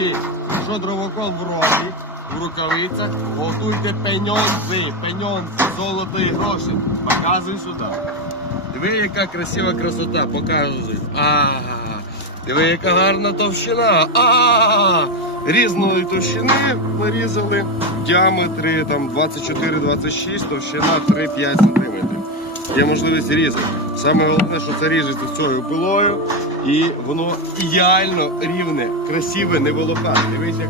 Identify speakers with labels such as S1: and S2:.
S1: Чуваки, що дровокол в роті, в рукавицях, готуйте пеньонзи, пеньонзи, золото і гроші. Показуй сюди. Диви, яка красива красота, показуй. А, диви, яка гарна товщина. А, різної товщини порізали. Діаметри там 24-26, товщина 3-5 см. Є можливість різати. Саме головне, що це ріжеться цією пилою, і воно ідеально рівне, красиве, не волокане. Дивись, як